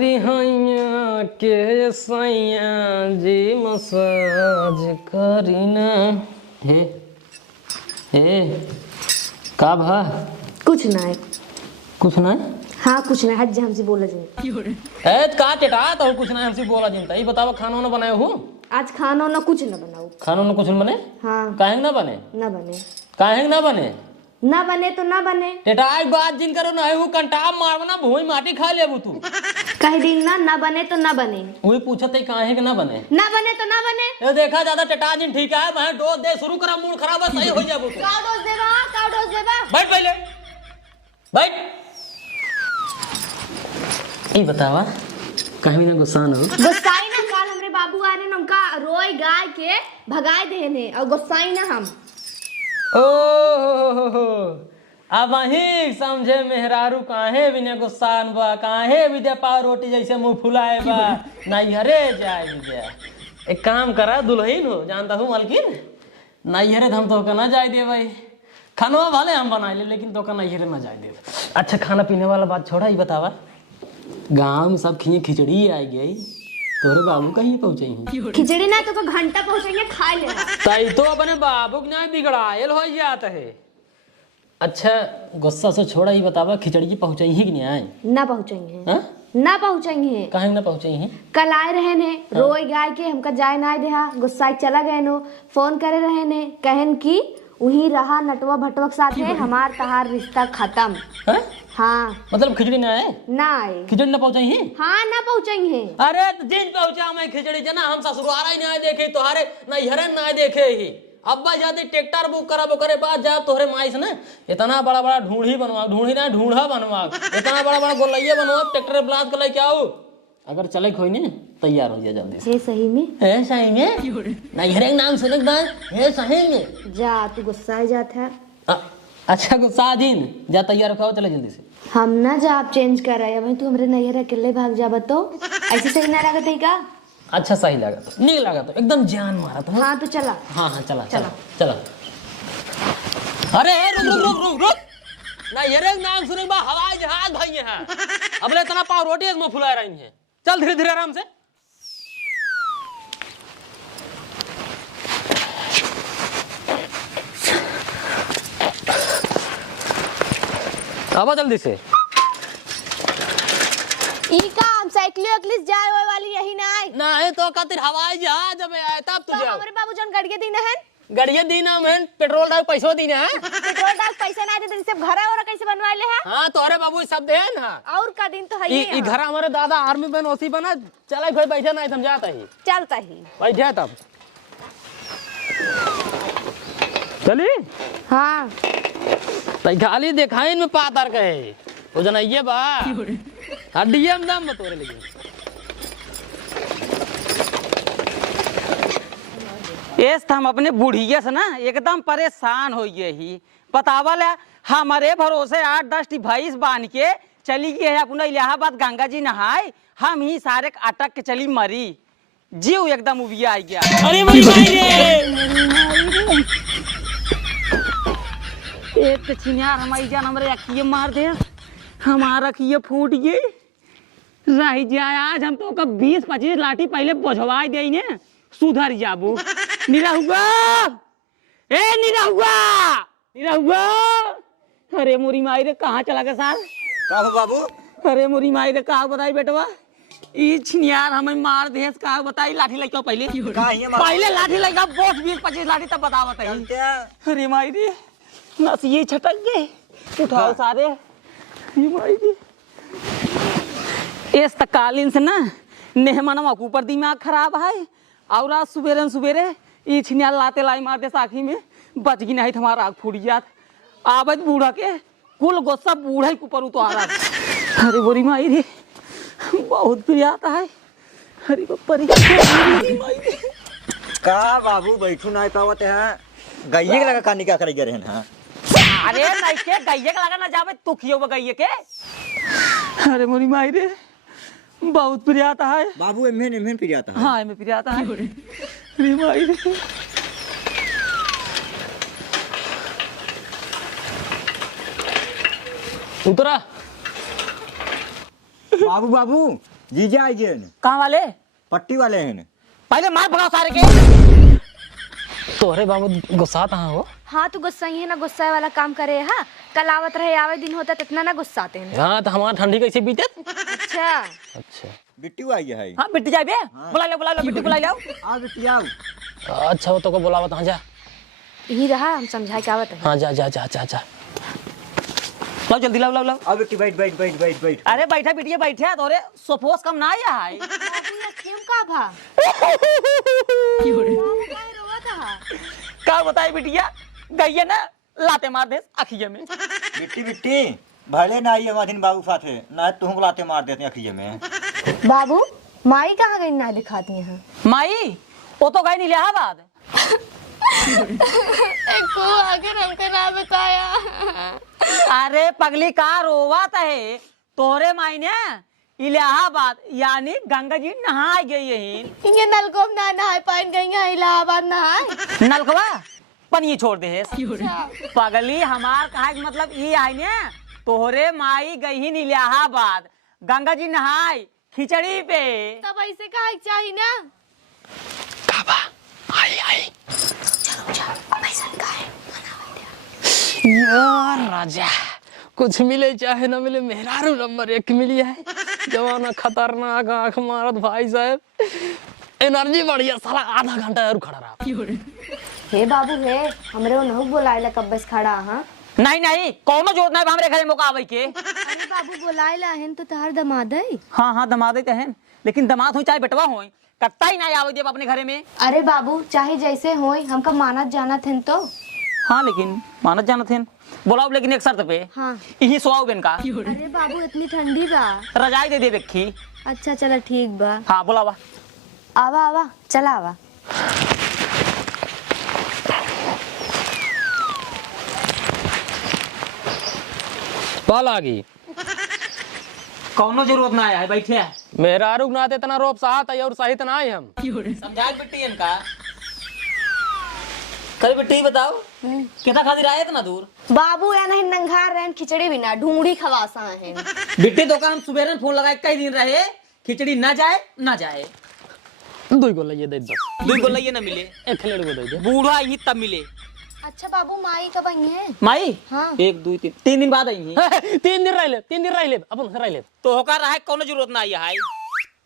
करी हैया के सैया जी मसाज करी ना। हे का भा? कुछ ना है। कुछ ना है? हाँ कुछ ना, हट जा हमसे बोला जाए। का टेटा तो कुछ ना हमसे बोला जिनता। ये बताओ खाना वाना बनाए हो? आज खाना ना कुछ ना बनाओ। खाना वाना कुछ न बने? हाँ। काहे ना बने? ना बने। काहे ना बने? ना बने तो ना बने। टेटा एक बात जिन करो ना हो कंटाप मारना भूई माटी खा लेबू तू। कह दिन ना बने तो ना बने। वही पूछत है काहे के ना बने? ना बने तो ना बने। ये देखा ज्यादा टेटा जिन ठीक है मैं डोज दे शुरू करा मूड खराब है सही हो जाबू तू। का डोज देबा? का डोज देबा? बैठ पहले बैठ। ये बतावा कहीं ना गुस्सा न हो? गुस्साई ना, काल हमरे बाबू आ रहे न उनका रोई गाय के भगाए देने और गुस्साई ना हम। ओ अब वही समझे मेहरारू काहे बिना गुस्सान बा, काहे विदे पाव रोटी जैसे मुंह फुलाए बा नैहरे जाए विदे। एक काम करा दुल्हन हो जानता हूँ मालकिन, नैहरे हम तो ना जाए दे भाई। खाना भले हम बना ले लेकिन तो नैहरे ना जाए दे। अच्छा खाना पीने वाला बात छोड़ा, ही बतावा गाँव में सब खिए खिचड़ी आई गई, तोरे बाबू कहीं पहुंचे? खिचड़ी ना तो घंटा पहुंचेंगे खा लेना। तई तो अपने बाबू के बिगड़ायल हो जाता है। अच्छा गुस्सा से छोड़ा, ही बतावा खिचड़ी की पहुंचाई ही कि नहीं आए? ना पहुंचेंगे। हाँ? ना पहुंचेंगे। काहे ना पहुंचाई है? कल आए रहे ने रोई गाय के हमका जाए ना देहा, गुस्सा चला गए नो, फोन करे रहे ने कहन की वही रहा नटवा भटवा के साथ है, हमार तहार रिश्ता खत्म। हाँ? हाँ मतलब खिचड़ी ना आए? ना आए। खिचड़ी ना पहुंचाई है? हाँ ना पहुंचेंगे। अरे तो दिन पहुंचा मैं खिचड़ी जना, हम ससुराल ही ना देखे तोहरे नैहरे ना देखे ही। अब्बा जाते ट्रैक्टर बुक करा करे बाद जा तोहरे माई से ना इतना बड़ा बड़ा ढूंढी बनवा, ढूंढी ना ढूंढा बनवा, इतना बड़ा बड़ा गोलैया बनवा, ट्रैक्टर ब्लाद कर लेके आओ। अगर चले कोई नहीं तैयार हो जा जल्दी से। सही में? है सही में? नैहरे के नाम सुन है सही में? जा तू गुस्सा जात है। अच्छा गुस्सा दिन जा तैयार हो चले जल्दी से। हम ना जा आप चेंज कर रहे हैं, तू हमरे नैहर अकेले भाग जा तो ऐसे सही ना लगत है का? अच्छा सही लगा तो नहीं लगा तो एकदम जान मारा था। हाँ तो चला। हाँ चला चला चला। अरे रुक रुक रुक रुक रुक ना, ये नाम सुने बा हवाई जहाज भाई है। अब ले इतना पाव रोटी में फुला रही है। चल धीरे धीरे आराम से। अब जल्दी से। हम साइकिल अकलिस जाए होए वाली यही ना आए ना है तो खातिर हवाई जहाज में आए तब तुझे। तो हमारे बाबू जान गड़िया दीना है, गड़िया दीना में पेट्रोल डाल पैसा दीना है। पेट्रोल डाल पैसा ना दे सब घर और कैसे बनवा ले है? हाँ तोहरे बाबू सब दे ना। और का दिन तो है ये घर हमारे दादा आर्मी बन ओसी बना। चला कोई बैठा नहीं समझाता ही चलता ही बैठे तब चली। हाँ खाली दिखाई में पातर कहे वो जना ये बा हड्डिया में दम तोरे लेकिन। एस हम अपने बुढ़िया से ना एकदम परेशान हो गए ही। बतावल हमारे भरोसे 8-10 भैंस बांध के चली गई है अपना इलाहाबाद गंगा जी नहाए, हम ही सारे अटक के चली मरी, जीव एकदम उबिया आ गया। अरे भाई एक तो चिनियार हमारी जान हमारे अखिए मार दे, हमारा अखिए फूट गई रह जाए। आज हम तो 20-25 लाठी पहले बोझवा देने सुधर जाबू। निरा हुआ ए निरा हुआ निरा हुआ। अरे मोरी माई रे कहाँ चला गया साल का बाबू? अरे मोरी माई रे कहा बताई बेटवा ई छिनियार हमें मार देस कहा बताई। लाठी लेके पहले पहले लाठी लेगा 20-25 लाठी तब बता बताई। अरे माई रे नस ये छटक गए, उठाओ सारे। माई रे इस तकालीन से ना नेहमानवा के ऊपर दिमाग खराब है और आज सुबेरे सुबेरे ये छिनिया लाते लाई मार दे साखी में बच गई नहीं तुम्हारा आग फूट जात। आबद बूढ़ा के कुल गुस्सा बूढ़ा के ऊपर उतारा। अरे बोरी माई रे बहुत प्रिय आता है। अरे बप्परी का बाबू बैठू नहीं पावत है, गइये के लगा कानी क्या करे गए रहन। हां अरे नहीं के गइये के लगा ना जावे तू खियो गइये के। अरे मोरी माई रे बहुत प्रिय आता है बाबू। एमन प्रिय आता है। हाँ एमन प्रिय आता है। अरे माई रे उतरा बाबू बाबू जीजा आइए न, कहाँ वाले? पट्टी वाले हैं। पहले मार भगाओ सारे के। तोहरे बाबू गुस्सा कहाँ हो? हाँ तू गुस्सा ही है ना, गुस्सा वाला काम करे। हाँ कल आवत रहे, आवे दिन होता इतना ना गुस्साते हैं। हाँ तो हमारा ठंडी कैसे बीते? अच्छा अच्छा बिट्टू आई है। हाँ बिट्टी जाए बे, बुला लो बिट्टी बुला लो। आ बिट्टी आओ। अच्छा, वो तो को बोला हाँ जा। यही रहा, हम समझा के आवत है। हाँ जा जा जा जा जा। लाओ जल्दी लाओ। आ बिट्टी बैठ बैठ बैठ बैठ बैठ। अरे बैठा बिटिया बैठे, तोरे सोफोस कम ना आया है। क्यों का भा? का बताए बिटिया, गई है ना लाते मार दे अखिये में। बिट्टी बिट्टी भले ना आइए दिन बाबू साथे, ना तुम लाते मार देते अखिये में। बाबू माई कहाँ गई ना दिखाती हैं? माई वो तो गई नहीं इलाहाबाद। को अगर हमको ना बताया। अरे पगली का रोवात है, तोरे माई ने इलाहाबाद यानी गंगा जी नहा गई है। ये नलको में ना नहाए पाइन गई हैं, इलाहाबाद नहाए। नलकवा पनी छोड़ दे। पगली हमार कहा के मतलब ये है ने, तोहरे माई गई ही इलाहाबाद, गंगा जी नहाए खिचड़ी पे। तब ऐसे कहा चाहिए ना। यार राजा, कुछ मिले चाहे ना मिले, मेहरारू नंबर 1 मिली है। जवाना खतरनाक आंख मारत भाई साहब, एनर्जी बढ़िया, साला आधा घंटा और खड़ा रहा। हे बाबू हे, हमरे वो नहीं बोलाइला कब बस खड़ा। हाँ नहीं कौनो जोत नहीं हमरे घरे मौका आवे के। अरे बाबू बोलाइला हन तो तार दमाद है। हाँ दमाद तो है, लेकिन दमाद हो चाहे बेटवा हो, कत्ता ही नहीं आवे देव अपने घरे में। अरे बाबू चाहे जैसे होए, हमका मानत जानत हन तो। हाँ लेकिन मानत जानत है, बोलाओ लेकिन एक शर्त पे। हाँ यही सोआओ बेन का। अरे बाबू इतनी ठंडी बा। रजाई दे दे बेखी। अच्छा चलो ठीक बा। हाँ बोलावा। आवा आवा चला आवा। पाल आ गई। कौनो जरूरत ना आया है, बैठे। मेहरारू नाते इतना रोप साहत है और सहित ना है हम। समझा बेटी इनका। कल बेटी बताओ कितना खातिर आए इतना दूर? बाबू या नहीं नंघार रहन, खिचड़ी बिना ढूंढी खवासा है। बेटी तो का हम सुबह फोन लगाए कई दिन रहे, खिचड़ी ना जाए। दो को लइए दे दो। दो लइए ना मिले, एक खलेड़ को दे दे। बूढ़ा ही तब मिले। अच्छा बाबू माई कब आई है? माई हाँ 1 2 3 दिन बाद आई है। 3 दिन रह ले अपन रह ले। तो होकर रहा है, कोनो जरूरत ना आई है।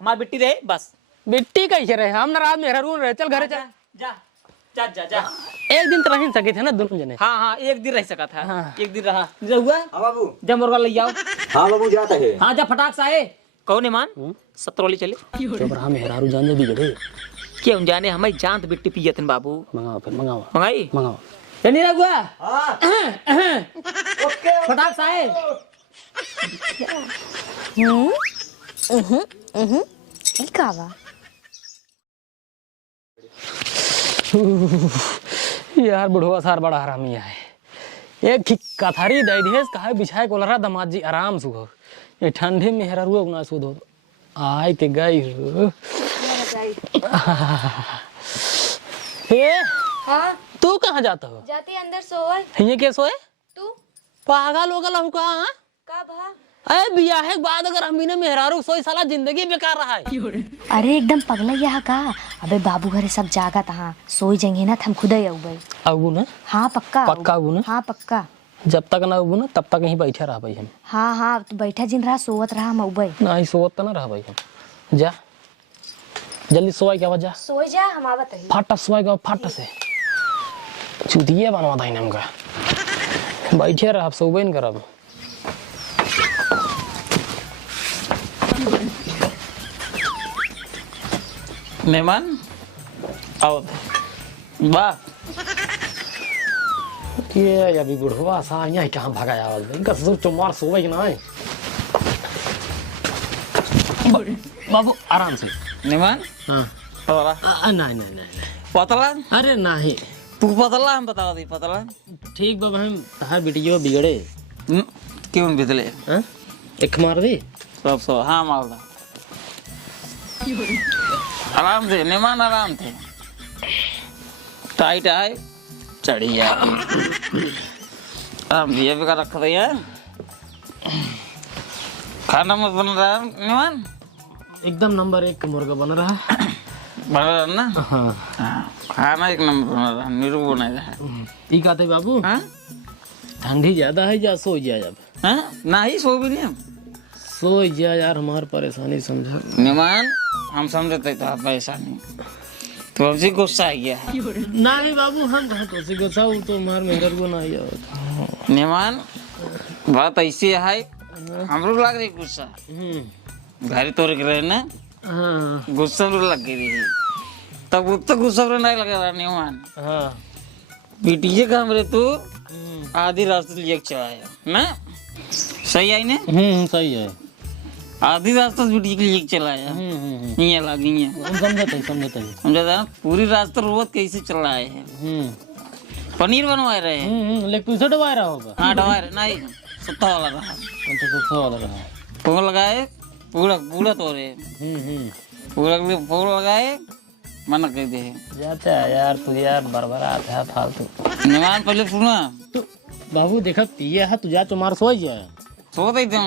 हमार बेटी रहे बस। बेटी कैसे रहे, हम नाराज मेहरारू रहे। चल घरे चल। जा। एक दिन तो रह सके थे ना दोनों जने। हाँ 1 दिन रह सका था। हाँ। 1 दिन रहा हुआ। हाँ बाबू। जा मुर्गा ले जाओ। हाँ बाबू जाता है। हाँ जा फटाक से आए। कौन है मान 70 वाली चले। चुप रहा, मेहरारू जान भी गए। क्यों जाने, हमें जान तो बेटी पियतन बाबू। मंगाओ फिर मंगाओ। मंगाई नहीं रघुआ। हाँ ओके फटाक से आए। का बा? यार बुढ़वा सार बड़ा हरामी है। एक कथारी दे दिए कहा बिछाए कोलरा दमाद जी आराम से हो। ये ठंडे में मेहरारू ना सुध हो आए के गई हो। हे हाँ तू कहाँ जाता हो? जाती अंदर सोए। ये क्या सोए? तू पागल हो गया कहाँ? का भा? अरे बियाह के बाद अगर हम ने मेहरारू सोई, साला जिंदगी बेकार रहा है। अरे एकदम पगला यहाँ का। अबे बाबू घरे सब जागा तहाँ सोई जाएंगे ना, हम खुद ही आऊँ। आऊ ना? हाँ पक्का आऊ ना? हाँ पक्का। जब तक ना आऊ ना तब तक यहीं बैठे रहा भाई हम। हाँ तू बैठा जिन रहा, सोवत रहा, हम आऊँ। नहीं सोवत ना रहा भाई हम। जा जल्दी सोई क्या वजह? सोई जा, हम आवत है। फाटा सोई का फाट से चुतिये बनवा दाइन हमका। बैठे रहा, सोबे न करब। मेहमान आओ। वाह ये अभी बुढ़वा सा यहाँ कहाँ भगाया आवाज। इनका ससुर चुमार सोवे कि नहीं? बाबू आराम से। मेहमान हाँ पतला नहीं पतला। अरे नहीं तू पतला हम बता दी पतला। ठीक बाबा, हम तहार वीडियो बिगड़े। क्यों बिदले? हाँ एक मार दी सब सो। हाँ मार दा आराम से मेहमान, आराम थे। टाइट आए चढ़ी है आराम से। ये भी का रख दिया खाना मत बन रहा मेहमान। एकदम नंबर 1 का मुर्गा बन रहा है। बन रहा है ना? हाँ हाँ, खाना एक नंबर बना रहा, नीरू बना रहा है। ठीक आते बाबू। हाँ? ठंडी ज्यादा है या सो जाए अब? हाँ? ना ही सो भी नहीं हम। सो जा यार, हमारी परेशानी समझो। मेहमान हम समझते तो परेशानी तो अब से गुस्सा आ गया है। नहीं बाबू, हम कहाँ तो गुस्सा हो, तो हमारे मेहर को नहीं आवत। मेहमान बात ऐसी है, हमरो लग रही गुस्सा। घर तोड़ के रहे ना, हाँ गुस्सा लग गई रही, तब वो तो गुस्सा नहीं लगा मेहमान। हाँ पीटीए का हमरे तो आधी रास्ते लिए चलाया ना, सही आई ने? सही है। आधी रास्ते पीटीए के लिए चलाया, ये लगी है। हम समझते समझा था, पूरी रास्ता रोड कैसे चल रहा है। पनीर बनवा रहे हैं। लेग पीस डबा रहा होगा। हाँ डबा रहे नहीं, सुत्ता वाला रहा। तो सुखा वाला रहा। फोन लगाए, पूरा पूरा तोड़े, पूरा फोन लगाए, मना कर दे। जाता है यार तू, यार बरबरात है फालतू। मेहमान पहले सुना तो बाबू देखा पिए है, तू जा तो मार सो जाए। सोते थे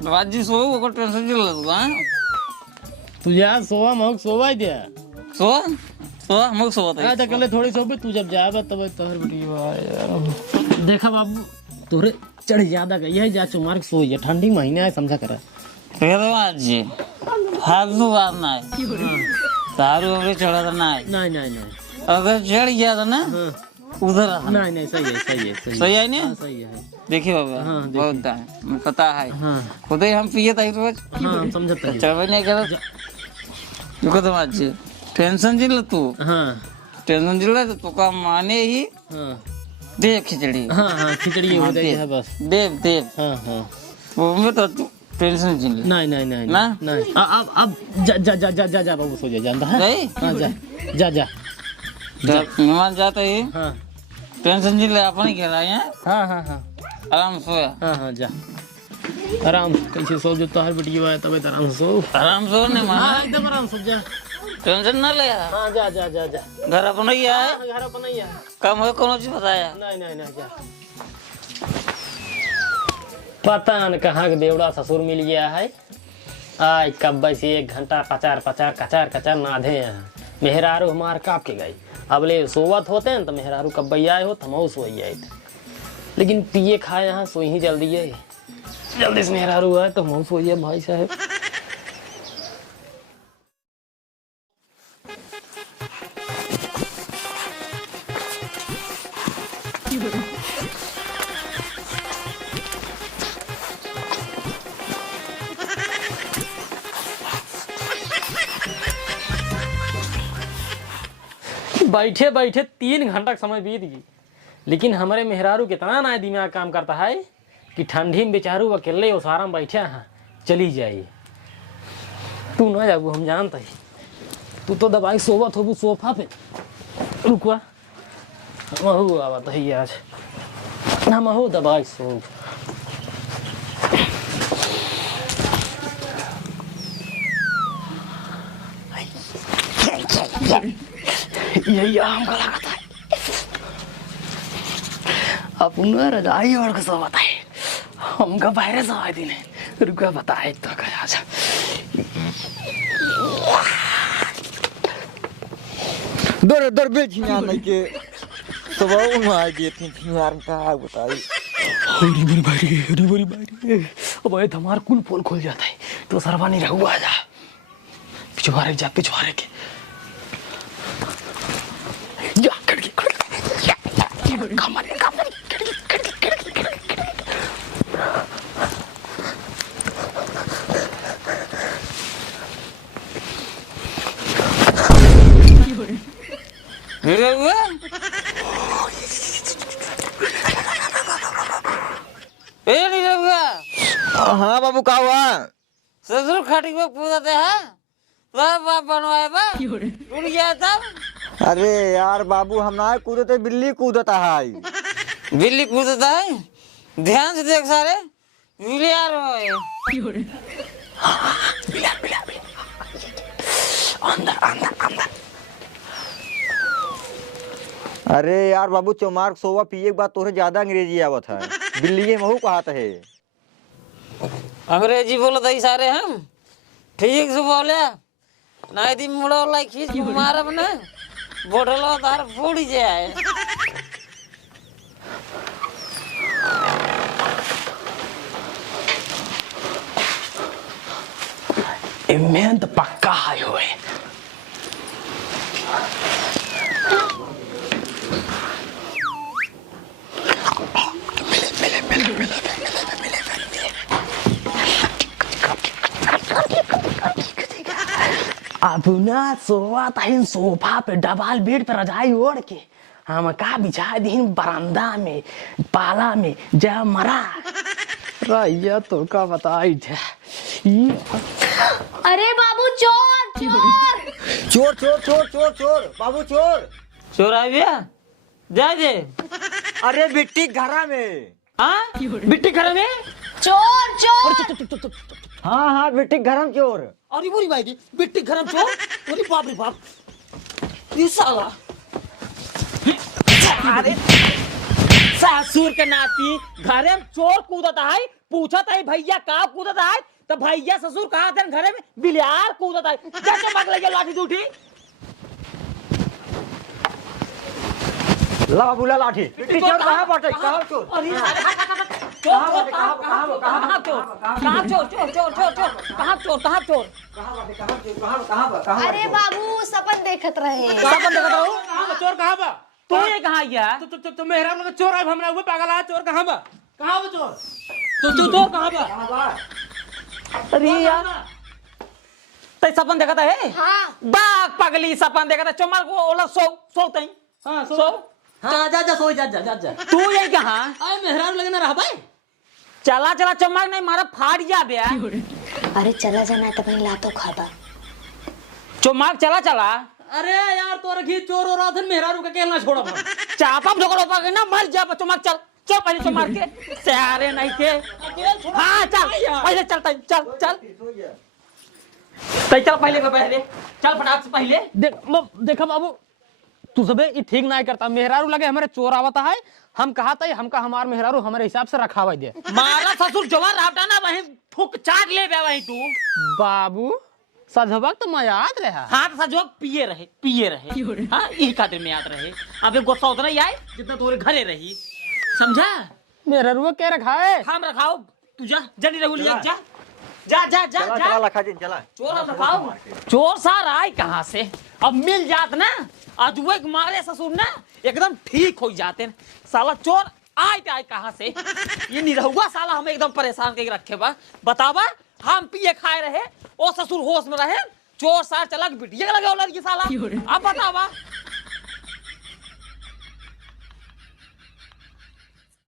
राजी सो को टेंशन चल रहा है। तू जा सोवा मग सोवा दे। सो सो हम सोते आ कल थोड़ी सो भी, तू जब जाबा तब तोहर बेटी यार। देखा बाबू तोरे चढ़ ज्यादा गई है, जा चो मार सो जा, ठंडी महीना है समझा कर। फिर आज फालतू बात ना है, तारू हमरे चढ़ा था ना है। नहीं अगर चढ़ गया था ना उधर नहीं सही है सही है ना? सही है। देखिए बाबा, हाँ, बहुत है, पता है। हाँ खुद ही हम पिए थे रोज, हाँ हम समझते हैं। चढ़ नहीं कर तो आज टेंशन जिल तू, हाँ टेंशन जिल तो तू का माने ही हाँ देव खिचड़ी। हाँ खिचड़ी हो गई है बस। देव देव हाँ हाँ वो में तो तू टेंशन जिल नहीं ना अब जा बाबू सो जा, जानता है। नहीं हाँ जा जब मेहमान जाते ही हाँ टेंशन जिल अपन कह रहा है, हाँ आराम सोया। हाँ जा आराम कैसे सो जो तोहर बेटिया है, तब आराम सो। आराम सो ने मां, एकदम आराम सो जा। टेंशन ना ले। हाँ जा घर अपन ही है, घर अपन नहीं है। कम हो कौन चीज बताया नहीं जा। पता न कहाँ के देवड़ा ससुर मिल गया है। आज कब से 1 घंटा कचार नाधे यहाँ। मेहरारू हमार काप के गई, अबले सोवत होते हैं तो मेहरारू कब आए हो, हम सोई आए थे। लेकिन पिए खाए यहाँ सोई ही जल्दी है, जल्दी से मेहरारू आए तो हम सोइए भाई साहब। बैठे बैठे 3 घंटा का समय बीत गई, लेकिन हमारे मेहरारू कितना ना दिमाग काम करता है कि ठंडी में बेचारू अकेले उसारा में बैठे हैं, चली जाइए। तू ना जाबू, हम जानते ही तू तो दवाई सोवत हो सोफा पे। रुकवा महू आवत है आज ना, महू दवाई सो। यही आम का लगता है अपना रजाई और का सब बताए, हमका बाहर से आए दिन रुका बताए तो क्या जा। दर बेचिया नहीं के स्वभाव में आ गए थे यार, का बताई। हरी बारी अब ये हमारा कुल पोल खोल जाता है तो सरवा नहीं रहूगा। जा पिछवाड़े जा, पिछवाड़े के जा, खड़की हाँ बाबू का हुआ? ससुर खाटी को पूछते हैं बाप बनवाए बा टूट गया तब। अरे यार बाबू, हम ना कूदते, बिल्ली कूदता है। बिल्ली कूदता है, ध्यान से देख सारे बिल्ली आ रहा है। अरे यार बाबू, चौमार सोवा पिए के बाद तोरे ज्यादा अंग्रेजी आवत है। बिल्ली महू कहत है। अंग्रेजी बोलत है सारे हम, ठीक से बोले नहीं दी मुड़ो लाई खींच के मारब ना बोटलो तार फूट जाए। मेहनत पक्का है होए। अब ना सोवा तहिन सोफा पे डबल बेड पे रजाई ओढ़ के हम का बिछा दीन बरामदा में पाला में जा मरा रैया तो का बताई थे। अरे बाबू चोर चोर चोर चोर चोर चोर चोर बाबू चोर। चोर आ गया जा दे। अरे बिट्टी घरा में। हाँ बिट्टी घर में चोर चोर। हाँ हाँ बिट्टी घर में चोर। अरे बुरी भाई बिट्टी घर में चोर। अरे बाप रे बाप ये साला। अरे सासुर के नाती घरे में चोर कूदता है पूछता है भैया का कूदता है तो भैया ससुर कहा थे घरे में बिलियार कूदता है। क्या चमक लगे लाठी दूठी ला बाबू ला लाठी। बिट्टी चोर कहाँ बाटे कहाँ चोर। अरे चोर कहाँ चोर कहाँ चोर चोर चोर चोर चोर कहाँ चोर कहाँ चोर। अरे बाबू सपन देखत रहे। सपन देखत रहो चोर कहाँ बा? तू ये कहाँ गया तो मेहरा लोग चोर है हमरा हुए पागल है। चोर कहाँ बा? कहाँ बा चोर? तो चोर कहाँ बा? अरे यार ते सपन देखता है। हाँ बाग पगली सपन देखता चमल को ओला सो तई हाँ सो हाँ जा सो जा जा जा जा। तू ये कहाँ आए मेहरा लगे ना रह भाई। चला चला चमक नहीं मारा फाड़ जा बे। अरे चला जाना तो अपनी लातो खाबा। चमक चला चला। अरे यार तो रखी चोर हो रहा था मेहरा रुका के ना छोड़ा। चापा झगड़ो पाके ना मर जा चमक चल चल पहले चमक के सारे नहीं के। हाँ चल पहले चल चल चल चल पहले चल फटाक से पहले देखा बाबू तू सबे ये ठीक नहीं करता। मेहरारू लगे हमारे चोर आवता है हम कहा था हमका हमार मेहरारू हमारे हिसाब से रखावा दे। मारा ससुर जवान रावटा ना वहीं फुक चाट ले बे वहीं तू। बाबू सजवक तो मैं याद रहा। हाँ तो सजवक पिए रहे हाँ यही खातिर में याद रहे। अब एक गुस्सा उतना ही आए जितना तुम्हारे घरे रही समझा। मेहरारू क्या रखा है? हम रखाओ तू जा जल्दी रघु जा जा जा जा जा चला लखा जी चला। चोर अब रखाओ चोर सार आए कहाँ से अब मिल जात ना आज वो एक मारे ससुर ना एकदम ठीक हो जाते न। साला चोर आए कहाँ से ये निरहुआ साला हमें एकदम परेशान करके रखे बा। बतावा हम पिए खाए रहे ओ ससुर होश में रहे चोर सार चला बिटिया लगे लड़की साला। अब बतावा